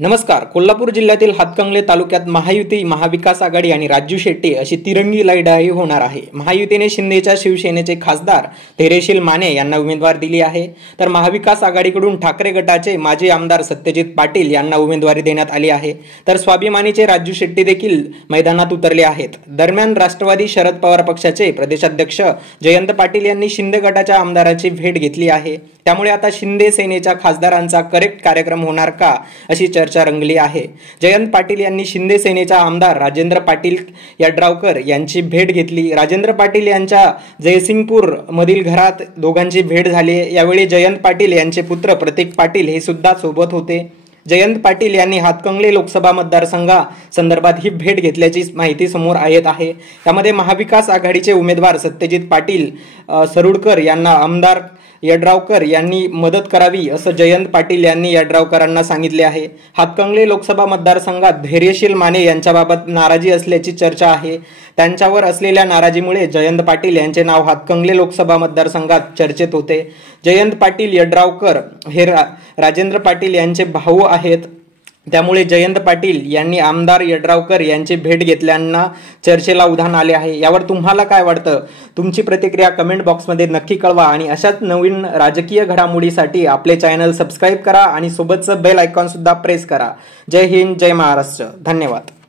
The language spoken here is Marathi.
नमस्कार. कोल्हापूर जिल्ह्यातील हातकंगले तालुक्यात महायुती, महाविकास आघाडी आणि राजू शेट्टी अशी तिरंगी लढाई होणार आहे. महायुतीने शिंदेच्या शिवसेनेचे खासदार धैर्यशील माने यांना उमेदवारी दिली आहे, तर महाविकास आघाडीकडून ठाकरे गटाचे माजी आमदार सत्यजित पाटील यांना उमेदवारी देण्यात आली आहे. तर स्वाभिमानीचे राजू शेट्टी देखील मैदानात उतरले आहेत. दरम्यान राष्ट्रवादी शरद पवार पक्षाचे प्रदेशाध्यक्ष जयंत पाटील यांनी शिंदे गटाच्या आमदाराची भेट घेतली आहे. त्यामुळे आता शिंदे सेनेच्या खासदारांचा करेक्ट कार्यक्रम होणार का अशी चर्चा रंगली आहे. जयंत पाटील यांनी शिंदे सेनेचा आमदार राजेंद्र पाटील यड्रावकर यांची भेट घेतली. राजेंद्र पाटील यांच्या जयसिंगपूर मधील घरात दोघांची भेट झाली. यावेळी जयंत पाटील यांचे पुत्र प्रतीक पाटील हे सुद्धा सोबत होते. जयंत पाटील यांनी हातकंगले लोकसभा मतदारसंघा संदर्भात ही भेट घेतल्याची माहिती समोर येत आहे. त्यामध्ये महाविकास आघाडीचे उमेदवार सत्यजित पाटील सरुडकर यांना आमदार यड्रावकर यांनी मदत करावी असं जयंत पाटील यांनी यड्रावकरांना सांगितले आहे. हातकंगले लोकसभा मतदारसंघात धैर्यशील माने यांच्याबाबत नाराजी असल्याची चर्चा आहे. त्यांच्यावर असलेल्या नाराजीमुळे जयंत पाटील यांचे नाव हातकंगले लोकसभा मतदारसंघात चर्चेत होते. जयंत पाटील यड्रावकर हे राजेंद्र पाटील यांचे भाऊ आहेत. त्यामुळे जयंत पाटील यांनी आमदार यड्रावकर यांची भेट घेतल्यानं चर्चेला उधाण आले आहे. यावर तुम्हाला काय वाटतं? तुमची प्रतिक्रिया कमेंट बॉक्समध्ये नक्की कळवा आणि अशाच नवीन राजकीय घडामोडीसाठी आपले चॅनल सबस्क्राईब करा आणि सोबतचं बेल आयकॉन सुद्धा प्रेस करा. जय हिंद, जय महाराष्ट्र. धन्यवाद.